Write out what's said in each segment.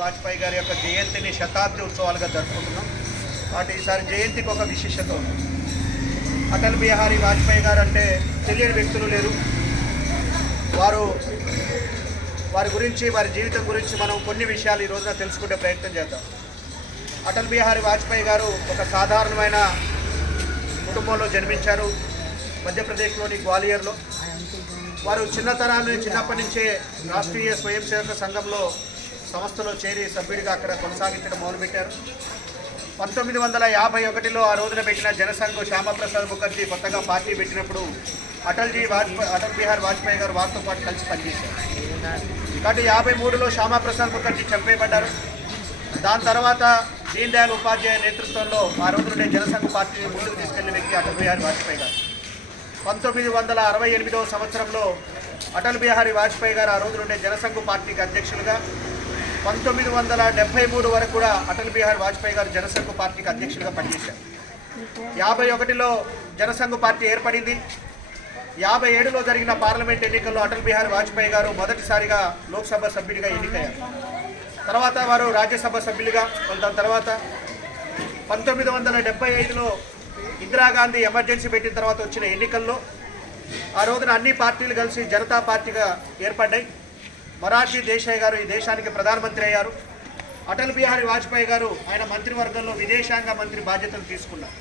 వాజ్పేయి గారి యొక్క జయంతిని శతాబ్ది ఉత్సవాలుగా జరుపుకుంటున్నాం. కాబట్టి ఈసారి జయంతికి ఒక విశిష్టత ఉంది. అటల్ బిహారీ వాజ్పేయి గారు అంటే తెలియని వ్యక్తులు లేరు. వారు వారి గురించి వారి జీవితం గురించి మనం కొన్ని విషయాలు ఈ రోజున తెలుసుకునే ప్రయత్నం చేద్దాం. అటల్ బిహారీ వాజ్పేయి గారు ఒక సాధారణమైన కుటుంబంలో జన్మించారు. మధ్యప్రదేశ్లోని గ్వాలియర్లో. వారు చిన్నతనాన్ని చిన్నప్పటి నుంచే రాష్ట్రీయ స్వయం సేవక సంఘంలో సంస్థలో చేరి సభ్యుడిగా అక్కడ కొనసాగించడం మొదలుపెట్టారు. పంతొమ్మిది వందల యాభై ఒకటిలో ఆ రోజున పెట్టిన జనసంఘ్ శ్యామప్రసాద్ ముఖర్జీ కొత్తగా పార్టీ పెట్టినప్పుడు అటల్జీ వాజ్పేయి అటల్ బిహార్ వాజ్పేయి గారు వారితో పాటు కలిసి పనిచేశారు. కాబట్టి యాభై మూడులో శ్యామప్రసాద్ ముఖర్జీ చంపేయబడ్డారు. దాని తర్వాత దీన్ దయాళ్ ఉపాధ్యాయ నేతృత్వంలో ఆ రోజు నుండే జనసంఘ పార్టీని ముందుకు తీసుకెళ్ళిన వ్యక్తి అటల్ బిహారీ వాజ్పేయి గారు. పంతొమ్మిది వందల అరవై ఎనిమిదవ సంవత్సరంలో అటల్ బిహారీ వాజ్పేయి గారు ఆ రోజు నుండే జనసంఘ పార్టీకి అధ్యక్షులుగా పంతొమ్మిది వందల డెబ్బై మూడు వరకు కూడా అటల్ బిహారీ వాజ్పేయి గారు జనసంఘ పార్టీకి అధ్యక్షుడిగా పనిచేశారు. యాభై ఒకటిలో జనసంఘ పార్టీ ఏర్పడింది. యాభై ఏడులో జరిగిన పార్లమెంట్ ఎన్నికల్లో అటల్ బిహారీ వాజ్పేయి గారు మొదటిసారిగా లోక్సభ సభ్యుడిగా ఎన్నికయ్యారు. తర్వాత వారు రాజ్యసభ సభ్యులుగా కొంత తర్వాత పంతొమ్మిది వందల డెబ్బై ఐదులో ఇందిరాగాంధీ ఎమర్జెన్సీ పెట్టిన తర్వాత వచ్చిన ఎన్నికల్లో ఆ రోజున అన్ని పార్టీలు కలిసి జనతా పార్టీగా ఏర్పడ్డాయి. మొరార్జీ దేశాయ్ గారు ఈ దేశానికి ప్రధానమంత్రి అయ్యారు. అటల్ బిహారీ వాజ్పేయి గారు ఆయన మంత్రివర్గంలో విదేశాంగ మంత్రి బాధ్యతలు తీసుకున్నారు.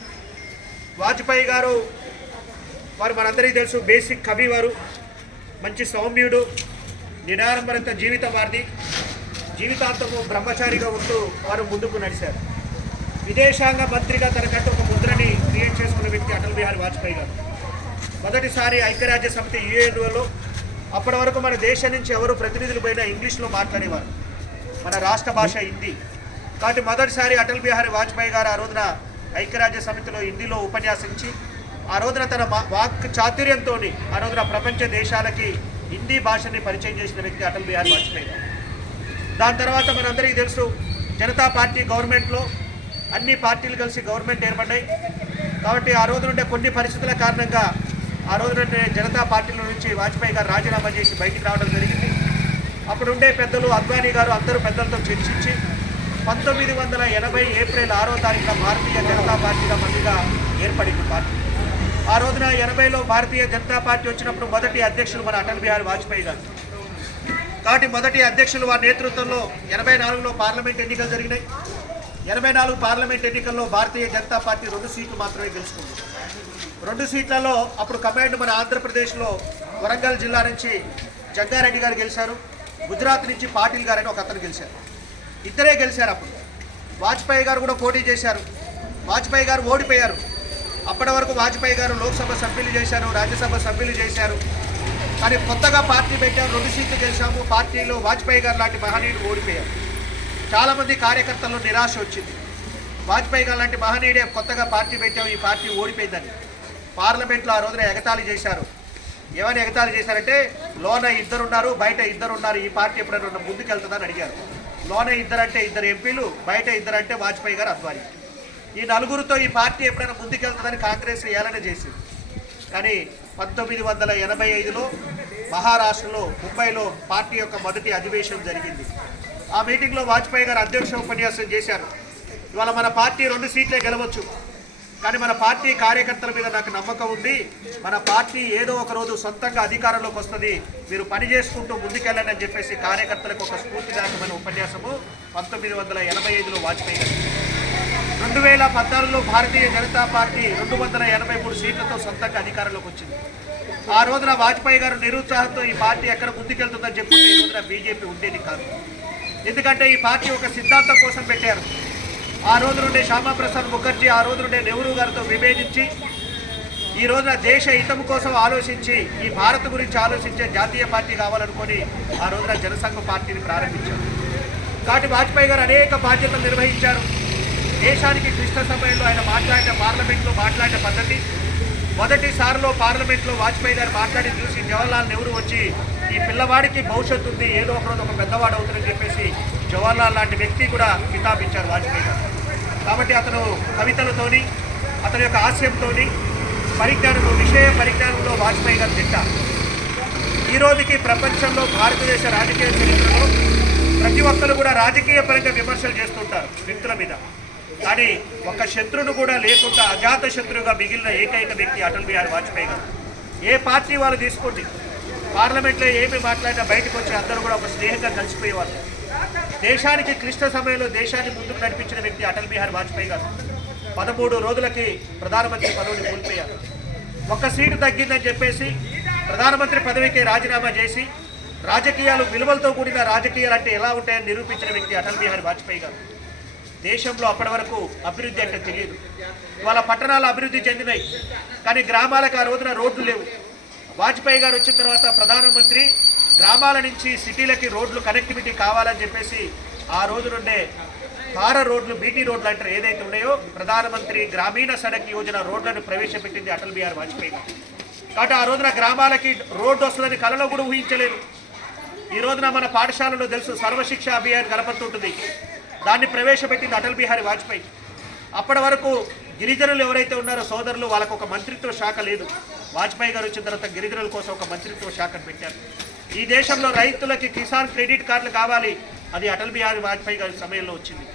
వాజ్పేయి గారు వారు మనందరికీ తెలుసు బేసిక్ కవి వారు మంచి సౌమ్యుడు నిడారంభరంత జీవితం వారిది జీవితాంతము బ్రహ్మచారిగా ఉంటూ వారు ముందుకు నడిచారు. విదేశాంగ మంత్రిగా తనకంటూ ఒక ముద్రని క్రియేట్ చేసుకున్న వ్యక్తి అటల్ బిహారీ వాజ్పేయి గారు. మొదటిసారి ఐక్యరాజ్య సమితి యుఎన్ఓలో అప్పటి వరకు మన దేశం నుంచి ఎవరు ప్రతినిధులు పోయినా ఇంగ్లీష్లో మాట్లాడేవారు. మన రాష్ట్ర భాష హిందీ. కాబట్టి మొదటిసారి అటల్ బిహారీ వాజ్పేయి గారు ఆ రోజున ఐక్యరాజ్య సమితిలో హిందీలో ఉపన్యాసించి ఆ రోజున తన మా- వాక్ చాతుర్యంతో ఆ రోజున ప్రపంచ దేశాలకి హిందీ భాషని పరిచయం చేసిన వ్యక్తి అటల్ బిహారీ వాజ్పేయి గారు. దాని తర్వాత మనందరికీ తెలుసు జనతా పార్టీ గవర్నమెంట్లో అన్ని పార్టీలు కలిసి గవర్నమెంట్ ఏర్పడ్డాయి. కాబట్టి ఆ రోజు నుండే కొన్ని పరిస్థితుల కారణంగా ఆ రోజు జనతా పార్టీల నుంచి వాజ్పేయి గారు రాజీనామా చేసి బయటికి రావడం జరిగింది. అప్పుడుండే పెద్దలు అద్వానీ గారు అందరూ పెద్దలతో చర్చించి పంతొమ్మిది వందల ఎనభై ఏప్రిల్ ఆరో తారీఖున భారతీయ జనతా పార్టీగా మందిగా ఏర్పడింది పార్టీ. ఆ రోజున ఎనభైలో భారతీయ జనతా పార్టీ వచ్చినప్పుడు మొదటి అధ్యక్షులు మన అటల్ బిహారీ వాజ్పేయి గారు. కాబట్టి మొదటి అధ్యక్షులు వారి నేతృత్వంలో ఎనభై నాలుగులో పార్లమెంట్ ఎన్నికలు జరిగినాయి. ఎనభై నాలుగు పార్లమెంట్ ఎన్నికల్లో భారతీయ జనతా పార్టీ రెండు సీట్లు మాత్రమే గెలుచుకుంది. రెండు సీట్లలో అప్పుడు కమాండ్ మన ఆంధ్రప్రదేశ్లో వరంగల్ జిల్లా నుంచి జగ్గారెడ్డి గారు గెలిచారు. గుజరాత్ నుంచి పాటిల్ గారు అని ఒక అతను గెలిచారు. ఇద్దరే గెలిచారు అప్పుడు. వాజ్పేయి గారు కూడా పోటీ చేశారు. వాజ్పేయి గారు ఓడిపోయారు. అప్పటి వరకు వాజ్పేయి గారు లోక్సభ సభ్యులు చేశారు రాజ్యసభ సభ్యులు చేశారు. కానీ కొత్తగా పార్టీ పెట్టాము రెండు సీట్లు గెలిచాము. పార్టీలో వాజ్పేయి గారు లాంటి మహనీయులు ఓడిపోయారు. చాలామంది కార్యకర్తల్లో నిరాశ వచ్చింది. వాజ్పేయి గారు లాంటి మహనీయుడే కొత్తగా పార్టీ పెట్టాము ఈ పార్టీ ఓడిపోయిందని. పార్లమెంట్లో ఆ రోజున ఎగతాళి చేశారు. ఏమని ఎగతాళి చేశారంటే లోన ఇద్దరున్నారు బయట ఇద్దరున్నారు ఈ పార్టీ ఎప్పుడైనా ముందుకెళ్తుందని అడిగారు. లోన ఇద్దరంటే ఇద్దరు ఎంపీలు బయట ఇద్దరంటే వాజ్పేయి గారు అద్వానీ. ఈ నలుగురితో ఈ పార్టీ ఎప్పుడైనా ముందుకెళ్తుందని కాంగ్రెస్ ఏలన చేసింది. కానీ పంతొమ్మిది వందల ఎనభై ఐదులో మహారాష్ట్రలో ముంబైలో పార్టీ యొక్క మొదటి అధివేశనం జరిగింది. ఆ మీటింగ్లో వాజ్పేయి గారు అధ్యక్ష ఉపన్యాసం చేశారు. ఇవాళ మన పార్టీ రెండు సీట్లే గెలవచ్చు. కానీ మన పార్టీ కార్యకర్తల మీద నాకు నమ్మకం ఉంది. మన పార్టీ ఏదో ఒక రోజు సొంతంగా అధికారంలోకి వస్తుంది. మీరు పని చేసుకుంటూ ముందుకెళ్ళండి అని చెప్పేసి కార్యకర్తలకు ఒక స్ఫూర్తిదాయకమైన ఉపన్యాసము పంతొమ్మిది వందల ఎనభై ఐదులో వాజ్పేయి గారు రెండు వేల పద్నాలుగులో భారతీయ జనతా పార్టీ రెండు వందల ఎనభై మూడు సీట్లతో సొంతంగా అధికారంలోకి వచ్చింది. ఆ రోజున వాజ్పేయి గారు నిరుత్సాహంతో ఈ పార్టీ ఎక్కడ ముందుకెళ్తుందని చెప్పి ఈ రోజున బీజేపీ ఉండేది కాదు. ఎందుకంటే ఈ పార్టీ ఒక సిద్ధాంతం కోసం పెట్టారు. ఆ రోజు నుండే శ్యామాప్రసాద్ ముఖర్జీ ఆ రోజు నుండే నెహ్రూ గారితో విభేదించి ఈ రోజున దేశ హితం కోసం ఆలోచించి ఈ భారత్ గురించి ఆలోచించే జాతీయ పార్టీ కావాలనుకొని ఆ రోజున జనసంఘ పార్టీని ప్రారంభించారు. కాబట్టి వాజ్పేయి గారు అనేక బాధ్యతలు నిర్వహించారు. దేశానికి క్లిష్ట సమయంలో ఆయన మాట్లాడిన పార్లమెంట్లో మాట్లాడిన పద్ధతి మొదటిసారిలో పార్లమెంట్లో వాజ్పేయి గారు మాట్లాడి చూసి జవహర్లాల్ నెహ్రూ వచ్చి ఈ పిల్లవాడికి భవిష్యత్తు ఉంది ఏదో ఒకరోజు ఒక పెద్దవాడు అవుతుందని చెప్పేసి జవహర్లాల్ లాంటి వ్యక్తి కూడా కితాబిచ్చారు వాజ్పేయి గారు. కాబట్టి అతను కవితలతోని అతని యొక్క ఆశయంతోని పరిజ్ఞానం విషయ పరిజ్ఞానంలో వాజ్పేయి గారు తింటారు ఈరోజుకి ప్రపంచంలో భారతదేశ రాజకీయ చరిత్రలో ప్రతి ఒక్కరు కూడా రాజకీయ పరంగా విమర్శలు చేస్తుంటారు వ్యక్తుల మీద. కానీ ఒక శత్రువును కూడా లేకుండా అజాత శత్రువుగా మిగిలిన ఏకైక వ్యక్తి అటల్ బిహారీ వాజ్పేయి గారు. ఏ పార్టీ వాళ్ళు తీసుకోండి. పార్లమెంట్లో ఏమి మాట్లాడినా బయటకు వచ్చి అందరూ కూడా ఒక స్నేహంగా కలిసిపోయేవాళ్ళు. దేశానికి క్లిష్ట సమయంలో దేశాన్ని ముందుకు నడిపించిన వ్యక్తి అటల్ బిహారీ వాజ్పేయి గారు. పదమూడు రోజులకి ప్రధానమంత్రి పదవిని కోల్పోయారు. ఒక్క సీటు తగ్గిందని చెప్పేసి ప్రధానమంత్రి పదవికి రాజీనామా చేసి రాజకీయాలు విలువలతో కూడిన రాజకీయాలు అంటే ఎలా ఉంటాయని నిరూపించిన వ్యక్తి అటల్ బిహారీ వాజ్పేయి గారు. దేశంలో అప్పటి వరకు అభివృద్ధి అంటే తెలియదు. వాళ్ళ పట్టణాలు అభివృద్ధి చెందినాయి. కానీ గ్రామాలకు ఆ రోజున రోడ్లు లేవు. వాజ్పేయి గారు వచ్చిన తర్వాత ప్రధానమంత్రి గ్రామాల నుంచి సిటీలకి రోడ్లు కనెక్టివిటీ కావాలని చెప్పేసి ఆ రోజు నుండే తార రోడ్లు బీటీ రోడ్లు అంటారు ఏదైతే ఉన్నాయో ప్రధానమంత్రి గ్రామీణ సడక్ యోజన రోడ్లను ప్రవేశపెట్టింది అటల్ బిహారీ వాజ్పేయి గారు. కాబట్టి ఆ రోజున గ్రామాలకి రోడ్డు వస్తుందని కళలో కూడా ఊహించలేదు. ఈ రోజున మన పాఠశాలలో తెలుసు సర్వశిక్ష అభియాన్ కనపడుతుంటుంది దాన్ని ప్రవేశపెట్టింది అటల్ బిహారీ వాజ్పేయి. అప్పటి వరకు గిరిజనులు ఎవరైతే ఉన్నారో సోదరులు వాళ్ళకు ఒక మంత్రిత్వ శాఖ లేదు. వాజ్పేయి గారు వచ్చిన తర్వాత గిరిజనుల కోసం ఒక మంత్రిత్వ శాఖను పెట్టారు. ఈ దేశంలో రైతులకి కిసాన్ క్రెడిట్ కార్డులు కావాలి. అది అటల్ బిహారీ వాజ్పేయి గారి సమయంలో వచ్చింది.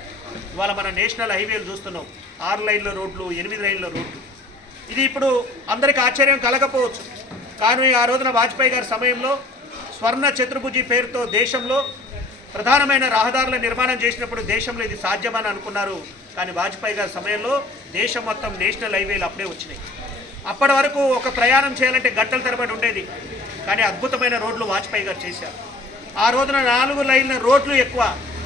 ఇవాళ మన నేషనల్ హైవేలు చూస్తున్నాం. ఆరు లైన్ల రోడ్లు ఎనిమిది లైన్ల రోడ్లు. ఇది ఇప్పుడు అందరికీ ఆశ్చర్యం కలగకపోవచ్చు కానీ ఆ రోజున వాజ్పేయి గారి సమయంలో స్వర్ణ చతుర్భుజి పేరుతో దేశంలో ప్రధానమైన రహదారుల నిర్మాణం చేసినప్పుడు దేశంలో ఇది సాధ్యమని అనుకున్నారు. కానీ వాజ్పేయి గారి సమయంలో దేశం మొత్తం నేషనల్ హైవేలు అప్పుడే వచ్చినాయి. అప్పటి వరకు ఒక ప్రయాణం చేయాలంటే గంటల తరబడి ఉండేది. కానీ అద్భుతమైన రోడ్లు వాజ్పేయి గారు చేశారు. ఆ రోజున నాలుగు లైన్ల రోడ్లు ఎక్కువ.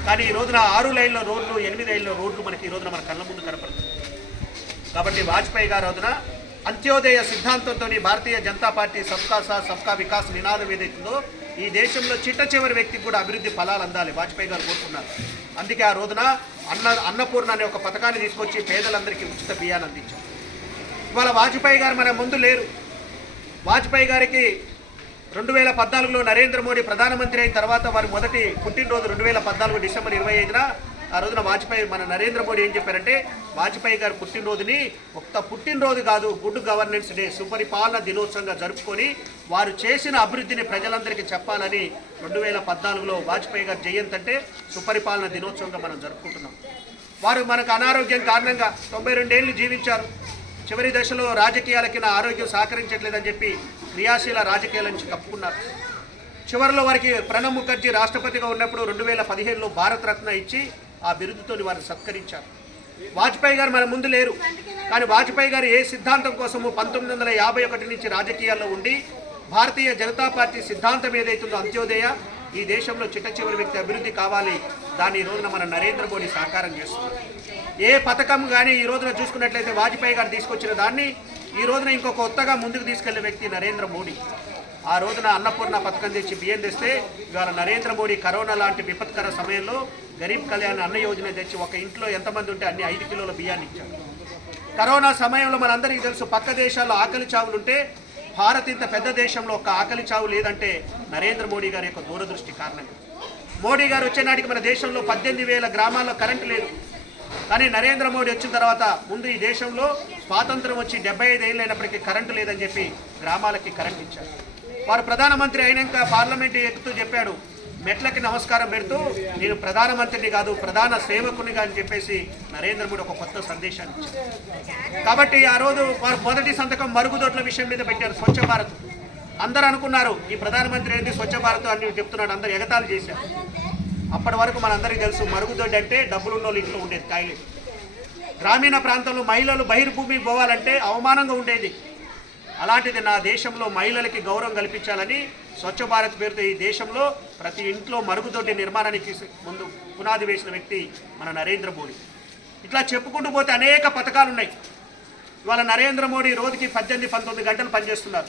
కానీ ఈ రోజున ఆరు లైన్ల రోడ్లు ఎనిమిది లైన్ల రోడ్లు మనకి ఈ రోజున మన కళ్ళ ముందు కనపడుతుంది కాబట్టి వాజ్పేయి గారు రోజున అంత్యోదయ సిద్ధాంతంతో భారతీయ జనతా పార్టీ సబ్కా సా సబ్కా వికాస్ నినాదం ఏదైతుందో ఈ దేశంలో చిట్ట చివరి వ్యక్తికి కూడా అభివృద్ధి ఫలాలు అందాలి వాజ్పేయి గారు కోరుకున్నారు. అందుకే ఆ రోజున అన్న అన్నపూర్ణ అనే ఒక పథకాన్ని తీసుకొచ్చి పేదలందరికీ ఉచిత బియ్యాన్ని అందించారు. ఇవాళ వాజ్పేయి గారు మన ముందు లేరు. వాజ్పేయి గారికి రెండు వేల పద్నాలుగులో నరేంద్ర మోడీ ప్రధానమంత్రి అయిన తర్వాత వారి మొదటి పుట్టినరోజు రెండు వేల పద్నాలుగు డిసెంబర్ ఇరవై ఐదున ఆ రోజున వాజ్పేయి మన నరేంద్ర మోడీ ఏం చెప్పారంటే వాజ్పేయి గారి పుట్టినరోజుని ఒక్క పుట్టినరోజు కాదు గుడ్ గవర్నెన్స్ డే సుపరిపాలన దినోత్సవంగా జరుపుకొని వారు చేసిన అభివృద్ధిని ప్రజలందరికీ చెప్పాలని రెండు వేల పద్నాలుగులో వాజ్పేయి గారి జయంతి అంటే సుపరిపాలన దినోత్సవంగా మనం జరుపుకుంటున్నాం. వారు మనకు అనారోగ్యం కారణంగా తొంభై రెండేళ్ళు జీవించారు. చివరి దశలో రాజకీయాలకి నా ఆరోగ్యం సహకరించట్లేదని చెప్పి క్రియాశీల రాజకీయాల నుంచి కప్పుకున్నారు. చివరిలో వారికి ప్రణబ్ ముఖర్జీ రాష్ట్రపతిగా ఉన్నప్పుడు రెండు వేల పదిహేనులో భారతరత్న ఇచ్చి ఆ బిరుదుతో వారిని సత్కరించారు. వాజ్పేయి గారు మన ముందు లేరు. కానీ వాజ్పేయి గారు ఏ సిద్ధాంతం కోసము పంతొమ్మిది వందల యాభై ఒకటి నుంచి రాజకీయాల్లో ఉండి భారతీయ జనతా పార్టీ సిద్ధాంతం ఏదైతుందో అంత్యోదయ ఈ దేశంలో చిట్ట చివరి వ్యక్తి అభివృద్ధి కావాలి. దాన్ని ఈ రోజున మన నరేంద్ర మోడీ సాకారం చేస్తున్నారు. ఏ పథకం కానీ ఈ రోజున చూసుకున్నట్లయితే వాజ్పేయి గారు తీసుకొచ్చిన దాన్ని ఈ రోజున ఇంకో కొత్తగా ముందుకు తీసుకెళ్ళే వ్యక్తి నరేంద్ర మోడీ. ఆ రోజున అన్నపూర్ణ పథకం తెచ్చి బియ్యం తెస్తే ఇవాళ నరేంద్ర మోడీ కరోనా లాంటి విపత్కర సమయంలో గరీబ్ కళ్యాణ్ అన్న యోజన తెచ్చి ఒక ఇంట్లో ఎంతమంది ఉంటే అన్ని ఐదు కిలోల బియ్యాన్ని ఇచ్చారు. కరోనా సమయంలో మనందరికీ తెలుసు పక్క దేశాల్లో ఆకలి చావులుంటే భారత్ ఇంత పెద్ద దేశంలో ఒక ఆకలి చావు లేదంటే నరేంద్ర మోడీ గారి యొక్క దూరదృష్టి కారణంగా మోడీ గారు వచ్చేనాటికి మన దేశంలో పద్దెనిమిది వేల గ్రామాల్లో కరెంటు లేదు. కానీ నరేంద్ర మోడీ వచ్చిన తర్వాత ముందు ఈ దేశంలో స్వాతంత్రం వచ్చి డెబ్బై ఐదు ఏళ్ళు అయినప్పటికీ కరెంటు లేదని చెప్పి గ్రామాలకి కరెంట్ ఇచ్చారు. వారు ప్రధానమంత్రి అయినాక పార్లమెంట్ ఎక్కుతూ చెప్పాడు మెట్లకి నమస్కారం పెడుతూ నేను ప్రధానమంత్రిని కాదు ప్రధాన సేవకునిగా అని చెప్పేసి నరేంద్ర మోడీ ఒక కొత్త సందేశాన్ని ఇచ్చారు. కాబట్టి ఆ రోజు వారు మొదటి సంతకం మరుగుదొడ్ల విషయం మీద పెట్టారు స్వచ్ఛ భారత్. అందరూ అనుకున్నారు ఈ ప్రధానమంత్రి ఏంటి స్వచ్ఛ భారత్ అని చెప్తున్నాడు అందరు ఎగతాళి చేశారు. అప్పటి వరకు మనందరికీ తెలుసు మరుగుదొడ్డి అంటే డబ్బులు ఉన్న ఇంట్లో ఉండేది టాయిలెట్ గ్రామీణ ప్రాంతంలో మహిళలు బహిర్భూమి పోవాలంటే అవమానంగా ఉండేది. అలాంటిది నా దేశంలో మహిళలకి గౌరవం కల్పించాలని స్వచ్ఛ భారత్ పేరుతో ఈ దేశంలో ప్రతి ఇంట్లో మరుగుదొడ్డి నిర్మాణానికి ముందు పునాది వేసిన వ్యక్తి మన నరేంద్ర మోడీ. ఇట్లా చెప్పుకుంటూ పోతే అనేక పథకాలు ఉన్నాయి. ఇవాళ నరేంద్ర మోడీ రోజుకి పద్దెనిమిది పంతొమ్మిది గంటలు పనిచేస్తున్నారు.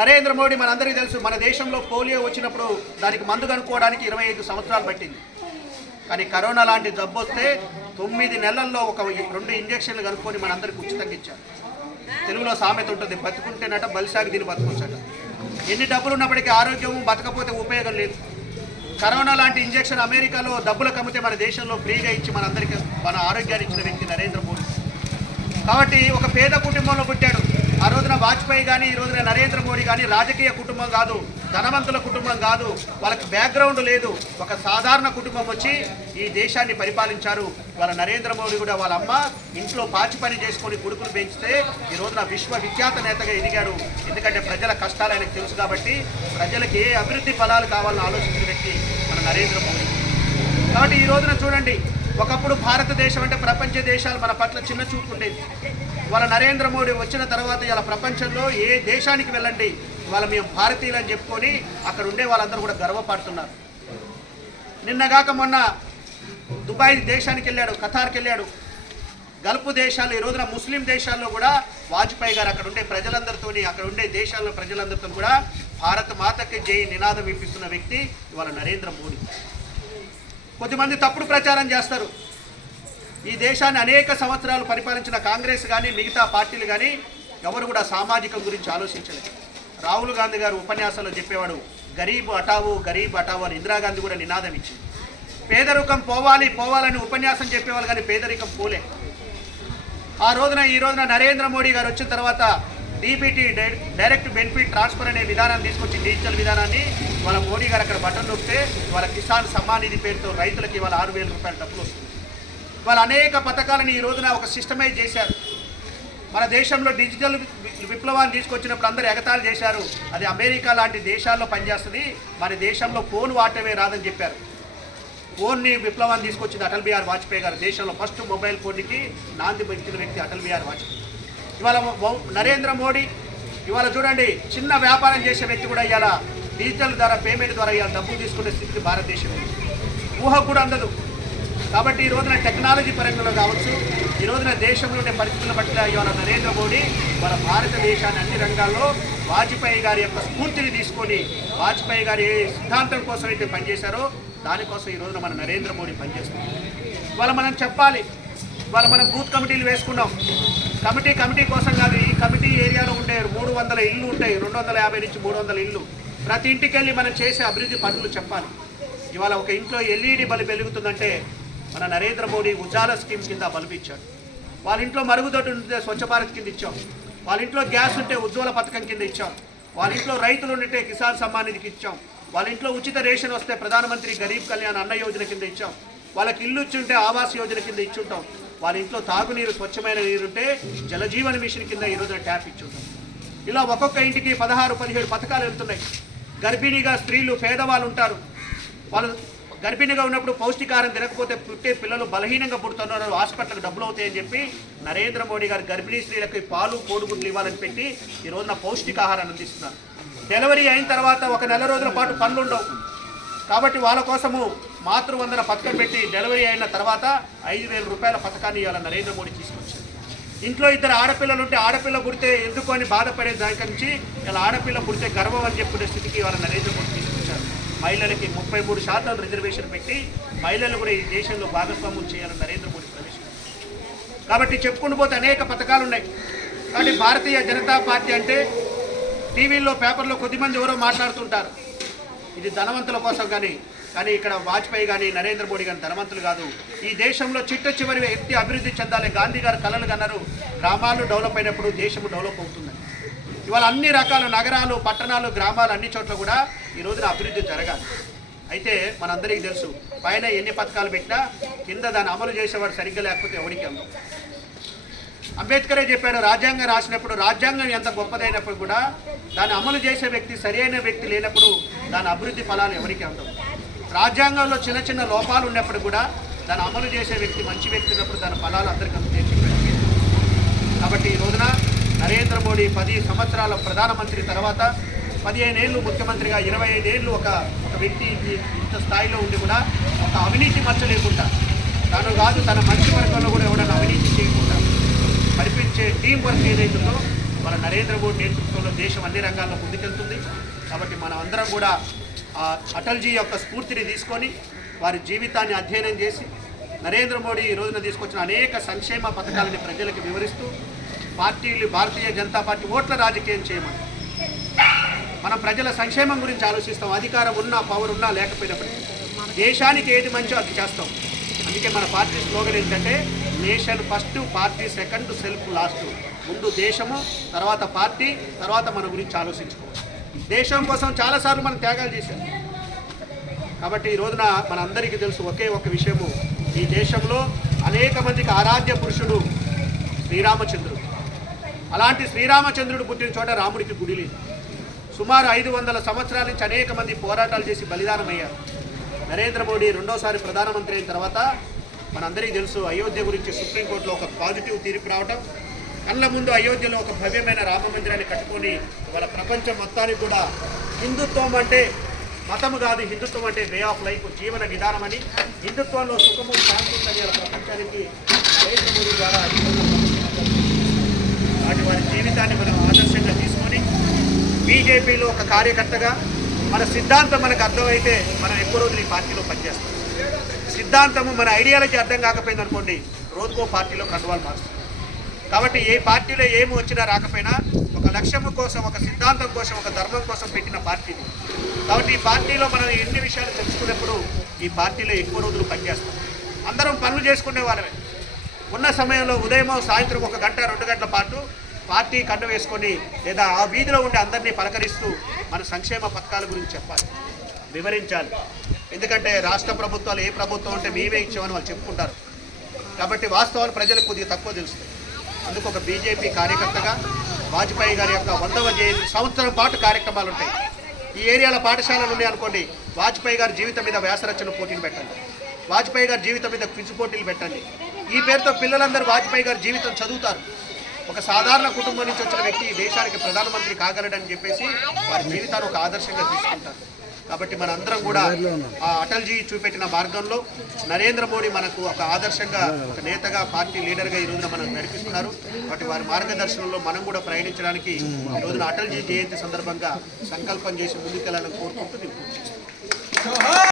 నరేంద్ర మోడీ మనందరికీ తెలుసు మన దేశంలో పోలియో వచ్చినప్పుడు దానికి మందు కనుక్కోవడానికి ఇరవై ఐదు సంవత్సరాలు పట్టింది. కానీ కరోనా లాంటి జబ్బు వస్తే తొమ్మిది నెలల్లో ఒక రెండు ఇంజక్షన్లు కనుక్కొని మనందరికీ ఉచితంగా ఇచ్చారు. తెలుగులో సామెత ఉంటుంది బతుకుంటేనట బలిసాగి దీన్ని బతుకొచ్చట ఎన్ని డబ్బులు ఉన్నప్పటికీ ఆరోగ్యం బతకపోతే ఉపయోగం లేదు. కరోనా లాంటి ఇంజక్షన్ అమెరికాలో డబ్బులు కమ్మితే మన దేశంలో ఫ్రీగా ఇచ్చి మనందరికీ మన ఆరోగ్యాన్ని ఇచ్చిన వ్యక్తి నరేంద్ర మోడీ. కాబట్టి ఒక పేద కుటుంబంలో పుట్టాడు. ఆ రోజున వాజ్పేయి కానీ ఈ రోజున నరేంద్ర మోడీ కానీ రాజకీయ కుటుంబం కాదు ధనవంతుల కుటుంబం కాదు వాళ్ళకి బ్యాక్గ్రౌండ్ లేదు. ఒక సాధారణ కుటుంబం వచ్చి ఈ దేశాన్ని పరిపాలించారు. వాళ్ళ నరేంద్ర మోడీ కూడా వాళ్ళ అమ్మ ఇంట్లో పాచి పని చేసుకొని కొడుకులు పెంచితే ఈ రోజున విశ్వవిఖ్యాత నేతగా ఎదిగాడు. ఎందుకంటే ప్రజల కష్టాలు ఆయనకు తెలుసు కాబట్టి ప్రజలకు ఏ అభివృద్ధి ఫలాలు కావాలని ఆలోచించిన వ్యక్తి మన నరేంద్ర మోడీ. కాబట్టి ఈ రోజున చూడండి ఒకప్పుడు భారతదేశం అంటే ప్రపంచ దేశాలు మన పట్ల చిన్న చూపు ఉండేది. వాళ్ళ నరేంద్ర మోడీ వచ్చిన తర్వాత ఇలా ప్రపంచంలో ఏ దేశానికి వెళ్ళండి వాళ్ళ మేము భారతీయులు అని చెప్పుకొని అక్కడ ఉండే వాళ్ళందరూ కూడా గర్వపడుతున్నారు. నిన్నగాక మొన్న దుబాయ్ దేశానికి వెళ్ళాడు ఖతార్కి వెళ్ళాడు. గల్ఫ్ దేశాలు ఈ రోజున ముస్లిం దేశాల్లో కూడా వాజ్పేయి గారు అక్కడ ఉండే ప్రజలందరితోని అక్కడ ఉండే దేశాల్లో ప్రజలందరితో కూడా భారత మాతకి జై నినాదం వినిపిస్తున్న వ్యక్తి ఇవాళ నరేంద్ర మోడీ. కొద్దిమంది తప్పుడు ప్రచారం చేస్తారు. ఈ దేశాన్ని అనేక సంవత్సరాలు పరిపాలించిన కాంగ్రెస్ కానీ మిగతా పార్టీలు కానీ ఎవరు కూడా సామాజికం గురించి ఆలోచించలేదు. రాహుల్ గాంధీ గారు ఉపన్యాసంలో చెప్పేవాడు గరీబ్ అటావు గరీబ్ అటావు అని ఇందిరాగాంధీ కూడా నినాదం ఇచ్చింది. పేదరికం పోవాలి పోవాలని ఉపన్యాసం చెప్పేవాళ్ళు కానీ పేదరికం పోలే. ఆ రోజున ఈ రోజున నరేంద్ర మోడీ గారు వచ్చిన తర్వాత డీబీటీ డైరెక్ట్ బెనిఫిట్ ట్రాన్స్ఫర్ అనే విధానాన్ని తీసుకొచ్చి డిజిటల్ విధానాన్ని వాళ్ళ మోడీ గారు అక్కడ బటన్ నొక్కితే వాళ్ళ కిసాన్ సమ్మాన్ నిధి పేరుతో రైతులకి ఇవాళ ఆరు వేల రూపాయల డబ్బులు వస్తుంది. వాళ్ళ అనేక పథకాలను ఈ రోజున ఒక సిస్టమైజ్ చేశారు. మన దేశంలో డిజిటల్ విప్లవాన్ని తీసుకొచ్చినప్పుడు అందరూ ఎగతాళి చేశారు. అది అమెరికా లాంటి దేశాల్లో పనిచేస్తుంది. మన దేశంలో ఫోన్ వాడటమే రాదని చెప్పారు. ఫోన్ని విప్లవాన్ని తీసుకొచ్చింది అటల్ బిహార్ వాజ్పేయి గారు. దేశంలో ఫస్ట్ మొబైల్ ఫోన్కి నాంది పెట్టిన వ్యక్తి అటల్ బిహార్ వాజ్పేయి. ఇవాళ నరేంద్ర మోడీ ఇవాళ చూడండి చిన్న వ్యాపారం చేసే వ్యక్తి కూడా ఇవాళ డిజిటల్ ద్వారా పేమెంట్ ద్వారా ఇవాళ డబ్బులు తీసుకునే స్థితికి భారతదేశం ఊహ కూడా అందదు. కాబట్టి ఈ రోజున టెక్నాలజీ పరంగా కావచ్చు ఈ రోజున దేశంలో ఉండే పరిస్థితుల పట్ల ఇవాళ నరేంద్ర మోడీ మన భారతదేశాన్ని అన్ని రంగాల్లో వాజ్పేయి గారి యొక్క స్ఫూర్తిని తీసుకొని వాజ్పేయి గారి సిద్ధాంతం కోసం అయితే పనిచేశారో దానికోసం ఈ రోజున మన నరేంద్ర మోడీ పనిచేస్తున్నాం ఇవాళ మనం చెప్పాలి ఇవాళ మనం బూత్ కమిటీలు వేసుకున్నాం. కమిటీ కమిటీ కోసం కాదు ఈ కమిటీ ఏరియాలో ఉండే మూడు వందల ఇల్లు ఉంటాయి రెండు వందల యాభై నుంచి మూడు వందల ఇల్లు ప్రతి ఇంటికి వెళ్ళి మనం చేసే అభివృద్ధి పనులు చెప్పాలి. ఇవాళ ఒక ఇంట్లో ఎల్ఈడి బల్బ్ వెలుగుతుందంటే మన నరేంద్ర మోడీ ఉజాల స్కీమ్ కింద బలిపించాడు వాళ్ళ ఇంట్లో మరుగుదొడ్డి ఉంటే స్వచ్ఛ భారత్ కింద ఇచ్చాం. వాళ్ళ ఇంట్లో గ్యాస్ ఉంటే ఉజ్వల పథకం కింద ఇచ్చాం. వాళ్ళ ఇంట్లో రైతులు ఉంటే కిసాన్ సమ్మాన్ నిధికి ఇచ్చాం. వాళ్ళ ఇంట్లో ఉచిత రేషన్ వస్తే ప్రధానమంత్రి గరీబ్ కళ్యాణ్ అన్న యోజన కింద ఇచ్చాం. వాళ్ళకి ఇల్లు ఇచ్చుంటే ఆవాస్ యోజన కింద ఇచ్చుంటాం వాళ్ళ ఇంట్లో తాగునీరు స్వచ్ఛమైన నీరుంటే జలజీవన మిషన్ కింద ఈ రోజున ట్యాప్ ఇచ్చుంటాం ఇలా ఒక్కొక్క ఇంటికి పదహారు పదిహేడు పథకాలు వెళ్తున్నాయి. గర్భిణీగా స్త్రీలు పేదవాళ్ళు ఉంటారు. వాళ్ళు గర్భిణిగా ఉన్నప్పుడు పౌష్టికాహారం తినకపోతే పుట్టే పిల్లలు బలహీనంగా పుడుతున్నారు హాస్పిటల్కి డబ్బులు అవుతాయని చెప్పి నరేంద్ర మోడీ గారు గర్భిణీ స్త్రీలకు పాలు కోడిగుడ్లు ఇవ్వాలని పెట్టి ఈ రోజున పౌష్టికాహారాన్ని అందిస్తున్నారు. డెలివరీ అయిన తర్వాత ఒక నెల రోజుల పాటు పనులు ఉండవు. కాబట్టి వాళ్ళ కోసము మాతృవందన పథకం పెట్టి డెలివరీ అయిన తర్వాత ఐదు వేల రూపాయల పథకాన్ని ఇవాళ నరేంద్ర మోడీ తీసుకొచ్చారు. ఇంట్లో ఇద్దరు ఆడపిల్లలు ఉంటే ఆడపిల్ల పుడితే ఎందుకు అని బాధపడే దాని నుంచి ఇలా ఆడపిల్ల పుడితే గర్వం అని చెప్పుకునే స్థితికి ఇవాళ నరేంద్ర మోడీ మహిళలకి ముప్పై మూడు శాతం రిజర్వేషన్ పెట్టి మహిళలు కూడా ఈ దేశంలో భాగస్వామ్యం చేయాలని నరేంద్ర మోడీ ప్రవేశించారు కాబట్టి చెప్పుకుంటూ పోతే అనేక పథకాలు ఉన్నాయి. కాబట్టి భారతీయ జనతా పార్టీ అంటే టీవీల్లో పేపర్లో కొద్దిమంది ఎవరో మాట్లాడుతుంటారు. ఇది ధనవంతుల కోసం కానీ కానీ ఇక్కడ వాజ్పేయి కానీ నరేంద్ర మోడీ కానీ ధనవంతులు కాదు. ఈ దేశంలో చిట్ట చివరి వ్యక్తి అభివృద్ధి చెందాలి. గాంధీ గారు కలలు కన్నారు. గ్రామాలు డెవలప్ అయినప్పుడు దేశం డెవలప్ అవుతుందని ఇవాళ అన్ని రకాల నగరాలు పట్టణాలు గ్రామాలు అన్ని చోట్ల కూడా ఈ రోజున అభివృద్ధి జరగాలి. అయితే మనందరికీ తెలుసు పైన ఎన్ని పథకాలు పెట్టినా కింద దాన్ని అమలు చేసేవాడు సరిగ్గా లేకపోతే ఎవరికి అందం అంబేద్కరే చెప్పాడు రాజ్యాంగం రాసినప్పుడు రాజ్యాంగం ఎంత గొప్పదైనప్పుడు కూడా దాన్ని అమలు చేసే వ్యక్తి సరైన వ్యక్తి లేనప్పుడు దాని అభివృద్ధి ఫలాలు ఎవరికి అందవు. రాజ్యాంగంలో చిన్న చిన్న లోపాలు ఉన్నప్పుడు కూడా దాన్ని అమలు చేసే వ్యక్తి మంచి వ్యక్తి ఉన్నప్పుడు దాని ఫలాలు అందరికీ అందుతాయి కాబట్టి ఈ రోజున నరేంద్ర మోడీ పది సంవత్సరాల ప్రధానమంత్రి తర్వాత పదిహేను ఏళ్ళు ముఖ్యమంత్రిగా ఇరవై ఐదేళ్ళు ఒక ఒక వ్యక్తి ఇంత స్థాయిలో ఉండి కూడా ఒక అవినీతి మచ్చ లేకుండా తను కాదు తన మంచి వర్గంలో కూడా ఎవడన్నా అవినీతి చేయకుండా నడిపించే టీం వర్క్ ఏదైతుందో మన నరేంద్ర మోడీ నేతృత్వంలో దేశం అన్ని రంగాల్లో ముందుకెళ్తుంది. కాబట్టి మనం అందరం కూడా ఆ అటల్జీ యొక్క స్ఫూర్తిని తీసుకొని వారి జీవితాన్ని అధ్యయనం చేసి నరేంద్ర మోడీ ఈ రోజున తీసుకొచ్చిన అనేక సంక్షేమ పథకాలని ప్రజలకు వివరిస్తూ పార్టీలు భారతీయ జనతా పార్టీ ఓట్ల రాజకీయం చేయమని మనం ప్రజల సంక్షేమం గురించి ఆలోచిస్తాం. అధికారం ఉన్నా పవర్ ఉన్నా లేకపోయినప్పటికీ దేశానికి ఏది మంచో అది చేస్తాం. అందుకే మన పార్టీ స్లోగన్ ఏంటంటే nation first party second self last. ముందు దేశము తర్వాత పార్టీ తర్వాత మన గురించి ఆలోచించుకోవాలి. దేశం కోసం చాలాసార్లు మనం త్యాగాలు చేశాం. కాబట్టి ఈ రోజున మనందరికీ తెలుసు ఒకే ఒక విషయము. ఈ దేశంలో అనేక మందికి ఆరాధ్య పురుషుడు శ్రీరామచంద్రుడు. అలాంటి శ్రీరామచంద్రుడు పుట్టిన చోట రాముడికి గుడి లేదు. సుమారు ఐదు వందల సంవత్సరాల నుంచి అనేక మంది పోరాటాలు చేసి బలిదానమయ్యారు. నరేంద్ర మోడీ రెండోసారి ప్రధానమంత్రి అయిన తర్వాత మనందరికీ తెలుసు అయోధ్య గురించి సుప్రీంకోర్టులో ఒక పాజిటివ్ తీర్పు రావటం కళ్ళ ముందు అయోధ్యలో ఒక భవ్యమైన రామ మందిరాన్ని కట్టుకొని వాళ్ళ ప్రపంచం మొత్తానికి కూడా హిందుత్వం అంటే మతం కాదు హిందుత్వం అంటే వే ఆఫ్ లైఫ్ జీవన విధానం అని హిందుత్వంలో సుఖము శాంతి ఉందని వాళ్ళ ప్రపంచానికి నరేంద్ర మోడీ ద్వారా వాటి వారి జీవితాన్ని మనం బీజేపీలో ఒక కార్యకర్తగా మన సిద్ధాంతం మనకు అర్థమైతే మనం ఎక్కువ రోజులు ఈ పార్టీలో పనిచేస్తాం. సిద్ధాంతము మన ఐడియాలజీ అర్థం కాకపోయింది అనుకోండి రోజుకో పార్టీలో కండువాలు మారుస్తుంది కాబట్టి ఏ పార్టీలో ఏమి వచ్చినా రాకపోయినా ఒక లక్ష్యం కోసం ఒక సిద్ధాంతం కోసం ఒక ధర్మం కోసం పెట్టిన పార్టీని కాబట్టి ఈ పార్టీలో మనం ఎన్ని విషయాలు తెలుసుకున్నప్పుడు ఈ పార్టీలో ఎక్కువ రోజులు పనిచేస్తాం. అందరం పనులు చేసుకునే వాళ్ళమే. ఉన్న సమయంలో ఉదయం సాయంత్రం ఒక గంట రెండు గంటల పాటు పార్టీ కన్ను వేసుకొని లేదా ఆ వీధిలో ఉండే అందరినీ పలకరిస్తూ మన సంక్షేమ పథకాల గురించి చెప్పాలి. వివరించాలి. ఎందుకంటే రాష్ట్ర ప్రభుత్వాలు ఏ ప్రభుత్వం అంటే మేమే ఇచ్చామని వాళ్ళు చెప్పుకుంటారు. కాబట్టి వాస్తవాలు ప్రజలకు కొద్దిగా తక్కువ తెలుస్తుంది అందుకు ఒక బీజేపీ కార్యకర్తగా వాజ్పేయి గారి యొక్క వందవ జయంతి సంవత్సరం పాటు కార్యక్రమాలు ఉంటాయి. ఈ ఏరియాలో పాఠశాలలు ఉన్నాయి అనుకోండి వాజ్పేయి గారి జీవితం మీద వ్యాసరచన పోటీలు పెట్టండి. వాజ్పేయి గారి జీవితం మీద క్విజ్ పోటీలు పెట్టండి. ఈ పేరుతో పిల్లలందరూ వాజ్పేయి గారి జీవితం చదువుతారు. ఒక సాధారణ కుటుంబం నుంచి వచ్చిన వ్యక్తి దేశానికి ప్రధానమంత్రి కాగలడని చెప్పేసి వారి జీవితాన్ని ఒక ఆదర్శంగా తీసుకుంటారు. కాబట్టి మనందరం కూడా ఆ అటల్జీ చూపెట్టిన మార్గంలో నరేంద్ర మోడీ మనకు ఒక ఆదర్శంగా ఒక నేతగా పార్టీ లీడర్గా ఈ రోజున మనం నడిపిస్తున్నారు. కాబట్టి వారి మార్గదర్శనంలో మనం కూడా ప్రయాణించడానికి ఈ రోజున అటల్జీ జయంతి సందర్భంగా సంకల్పం చేసి ముందుకెళ్ళాలని కోరుకుంటూ నేను